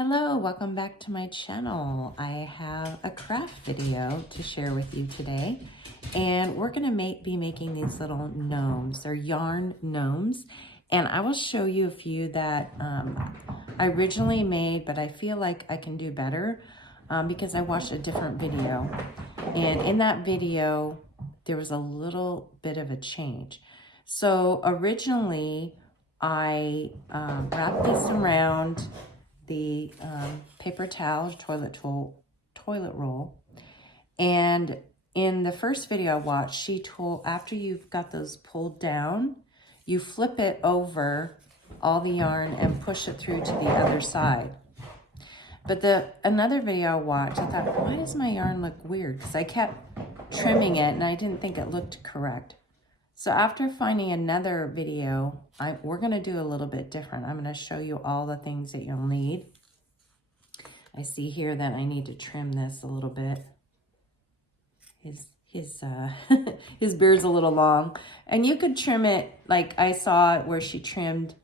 Hello, welcome back to my channel. I have a craft video to share with you today, and we're going to be making these little gnomes. They're yarn gnomes, and I will show you a few that I originally made, but I feel like I can do better because I watched a different video, and in that video there was a little bit of a change. So originally I wrapped this around the paper towel, toilet roll. And in the first video I watched, she told after you've got those pulled down, you flip it over all the yarn and push it through to the other side. But another video I watched, I thought, why does my yarn look weird? Because I kept trimming it and I didn't think it looked correct. So after finding another video, we're going to do a little bit different. I'm going to show you all the things that you'll need. I see here that I need to trim this a little bit. His beard's a little long. And you could trim it like I saw it where she trimmed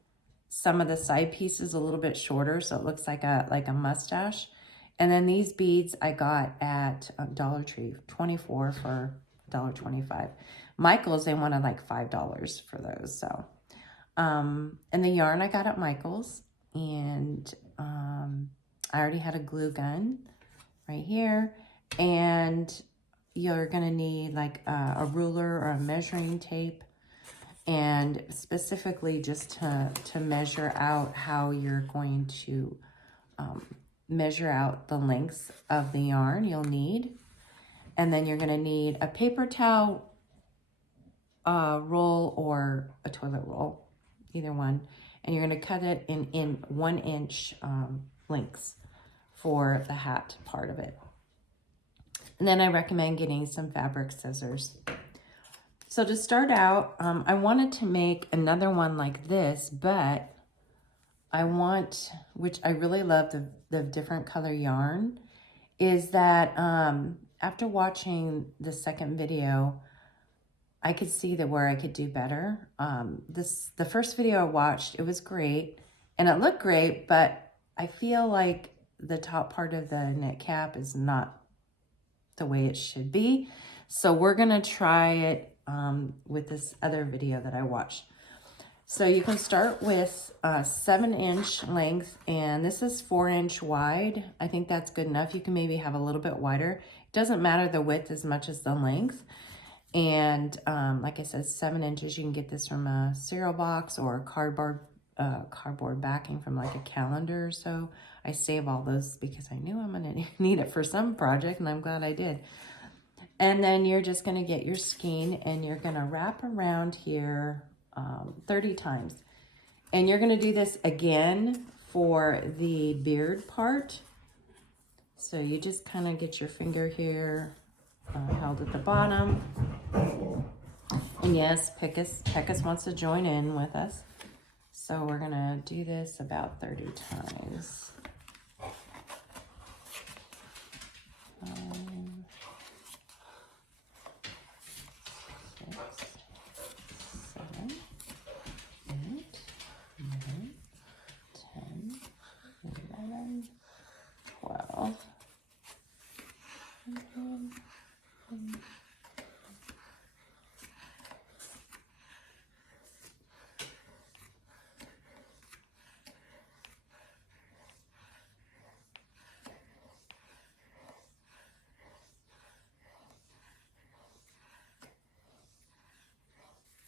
some of the side pieces a little bit shorter so it looks like a mustache. And then these beads I got at Dollar Tree, 24 for $1.25. Michael's, they wanted like $5 for those. So, and the yarn I got at Michael's, and I already had a glue gun right here, and you're gonna need like a ruler or a measuring tape, and specifically just to measure out how you're going to measure out the lengths of the yarn you'll need. And then you're gonna need a paper towel roll or a toilet roll, either one. And you're gonna cut it in 1 inch lengths for the hat part of it. And then I recommend getting some fabric scissors. So to start out, I wanted to make another one like this, but I want, which I really love the different color yarn, is that after watching the second video, I could see that where I could do better. The first video I watched, it was great and it looked great, but I feel like the top part of the knit cap is not the way it should be. So we're gonna try it with this other video that I watched. So you can start with 7-inch length, and this is 4-inch wide. I think that's good enough. You can maybe have a little bit wider. It doesn't matter the width as much as the length. And like I said, 7 inches. You can get this from a cereal box or cardboard backing from like a calendar or so. I save all those because I knew I'm gonna need it for some project, and I'm glad I did. And then you're just gonna get your skein and you're gonna wrap around here 30 times. And you're gonna do this again for the beard part. So you just kind of get your finger here held at the bottom. And yes, Pecos wants to join in with us. So we're gonna do this about 30 times. 6, 7, 8, 9, 10, 11, 12.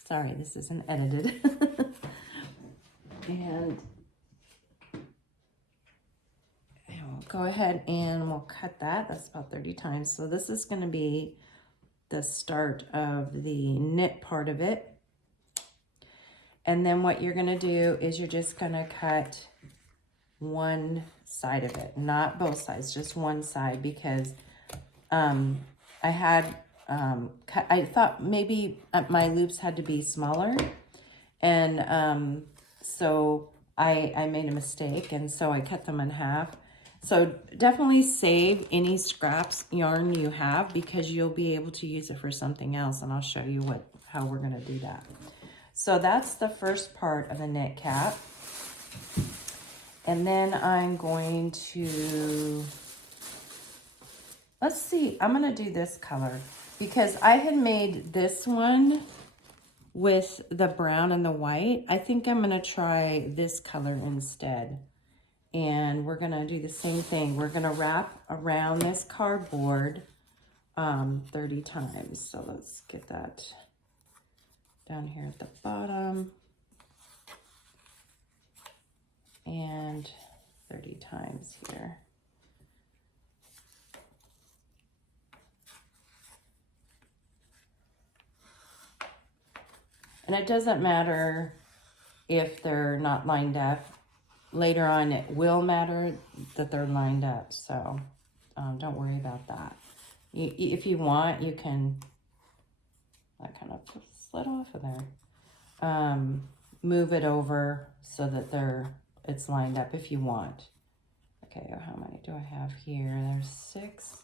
Sorry, this isn't edited. And we'll go ahead and we'll cut that. That's about 30 times. So this is going to be the start of the knit part of it. And then what you're going to do is you're just going to cut one side of it, not both sides, just one side, because I thought maybe my loops had to be smaller, and so I made a mistake, and so I cut them in half. So definitely save any scraps yarn you have, because you'll be able to use it for something else, and I'll show you how we're going to do that. So that's the first part of the knit cap. And then I'm going to, let's see, I'm gonna do this color because I had made this one with the brown and the white. I think I'm gonna try this color instead. And we're gonna do the same thing. We're gonna wrap around this cardboard 30 times. So let's get that down here at the bottom. And 30 times here. And it doesn't matter if they're not lined up. Later on, it will matter that they're lined up. So don't worry about that. If you want, you can, that kind of slid off of there. Move it over so that it's lined up if you want. Okay, how many do I have here? There's 6.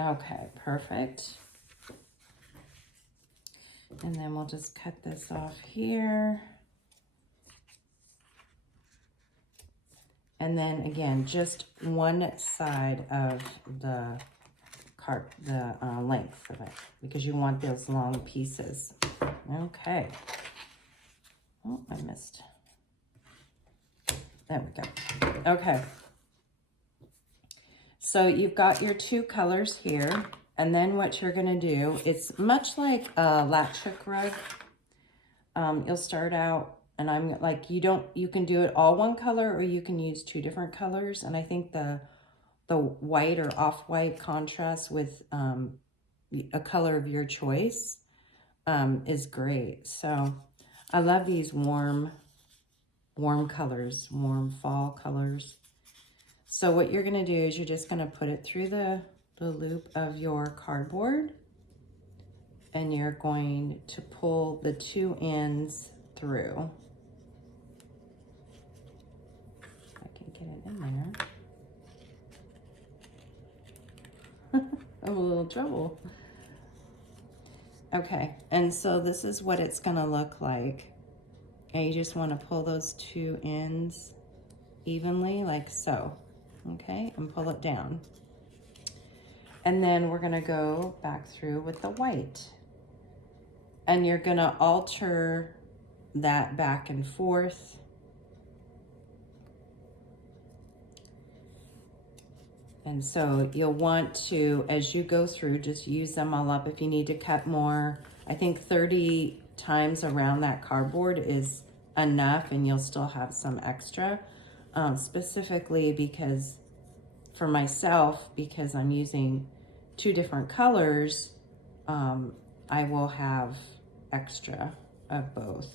Okay, perfect. And then we'll just cut this off here. And then again, just one side of the length of it because you want those long pieces. Okay. Oh, I missed. There we go. Okay. So you've got your 2 colors here. And then what you're going to do, it's much like a latch hook rug. You'll start out, and I'm like, you can do it all one color or you can use 2 different colors. And I think the white or off-white contrast with a color of your choice is great. So I love these warm colors, warm fall colors. So what you're going to do is you're just going to put it through the loop of your cardboard, and you're going to pull the 2 ends through. I can get it in there. I'm a little trouble. Okay, and so this is what it's going to look like. And you just want to pull those 2 ends evenly like so. Okay, and pull it down. And then we're going to go back through with the white. And you're going to alter that back and forth. And so you'll want to, as you go through, just use them all up. If you need to cut more, I think 30 times around that cardboard is enough, and you'll still have some extra. Specifically because for myself, because I'm using 2 different colors, I will have extra of both.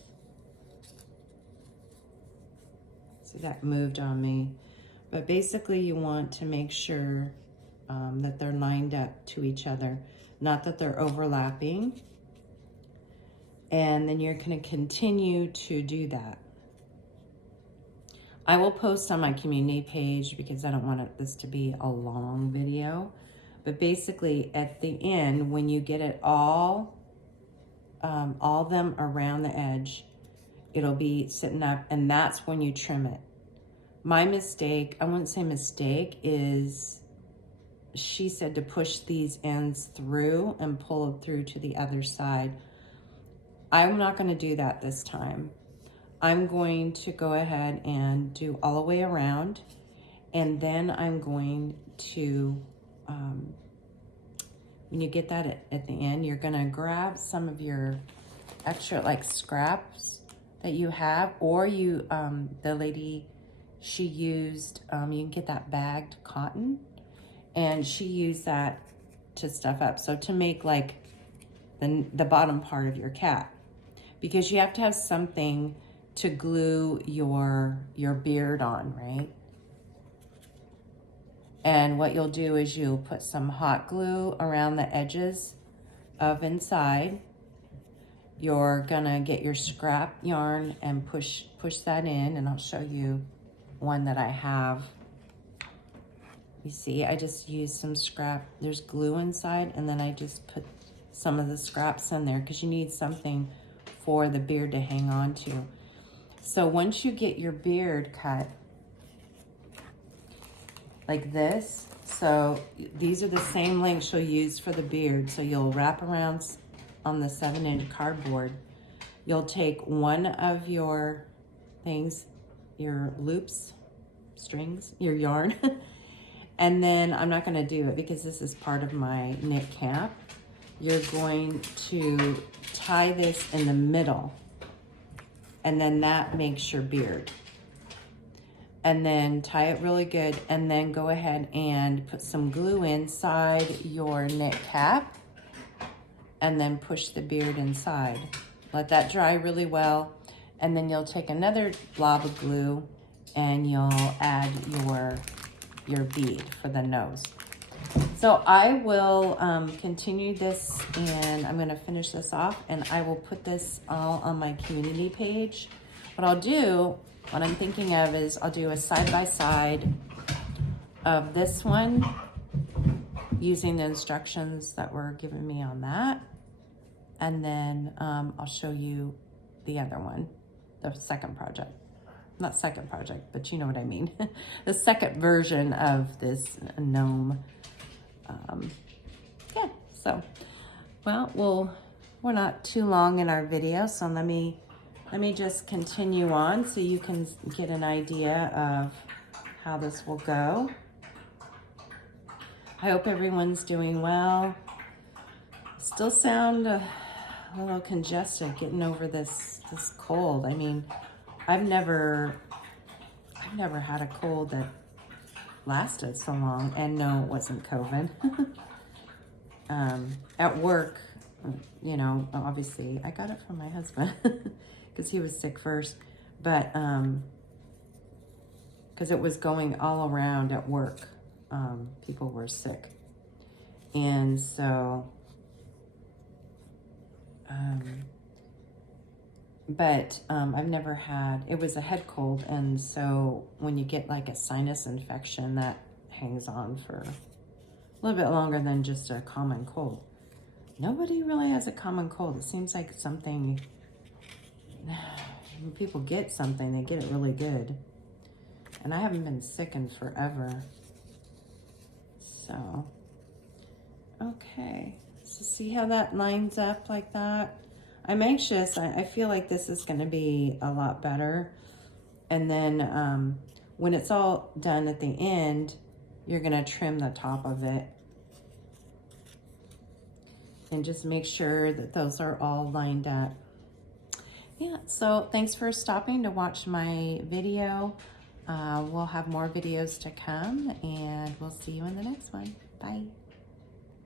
So that moved on me. But basically you want to make sure that they're lined up to each other, not that they're overlapping. And then you're going to continue to do that. I will post on my community page because I don't want this to be a long video. But basically at the end, when you get it all of them around the edge, it'll be sitting up, and that's when you trim it. My mistake, I wouldn't say mistake, is she said to push these ends through and pull it through to the other side. I'm not going to do that this time. I'm going to go ahead and do all the way around, and then I'm going to, when you get that at the end, you're going to grab some of your extra like scraps that you have, or the lady, she used, you can get that bagged cotton, and she used that to stuff up. So to make like the bottom part of your cap, because you have to have something to glue your beard on, right? And what you'll do is you'll put some hot glue around the edges of inside. You're gonna get your scrap yarn and push that in, and I'll show you one that I have. You see, I just used some scrap. There's glue inside, and then I just put some of the scraps in there because you need something for the beard to hang on to. So once you get your beard cut like this, so these are the same lengths you'll use for the beard. So you'll wrap around on the 7-inch cardboard. You'll take one of your things, your loops, strings, your yarn, and then I'm not gonna do it because this is part of my knit cap. You're going to tie this in the middle, and then that makes your beard. And then tie it really good, and then go ahead and put some glue inside your knit cap, and then push the beard inside. Let that dry really well, and then you'll take another blob of glue and you'll add your bead for the nose. So I will continue this, and I'm gonna finish this off, and I will put this all on my community page. What I'll do, what I'm thinking of is I'll do a side-by-side of this one using the instructions that were given me on that. And then I'll show you the other one, the second project. Not second project, but you know what I mean. The second version of this gnome. Yeah, so, well, we're not too long in our video, so let me just continue on so you can get an idea of how this will go. I hope everyone's doing well. Still sound a little congested getting over this cold. I mean, I've never had a cold that lasted so long, and no, it wasn't COVID. At work, you know, obviously I got it from my husband because he was sick first, but because it was going all around at work, people were sick, and so I've never had, it was a head cold, and so when you get like a sinus infection, that hangs on for a little bit longer than just a common cold. Nobody really has a common cold. It seems like something, when people get something, they get it really good. And I haven't been sick in forever. So, okay. So see how that lines up like that? I'm anxious. I feel like this is going to be a lot better. And then when it's all done at the end, you're going to trim the top of it. And just make sure that those are all lined up. Yeah, so thanks for stopping to watch my video. We'll have more videos to come, and we'll see you in the next one. Bye.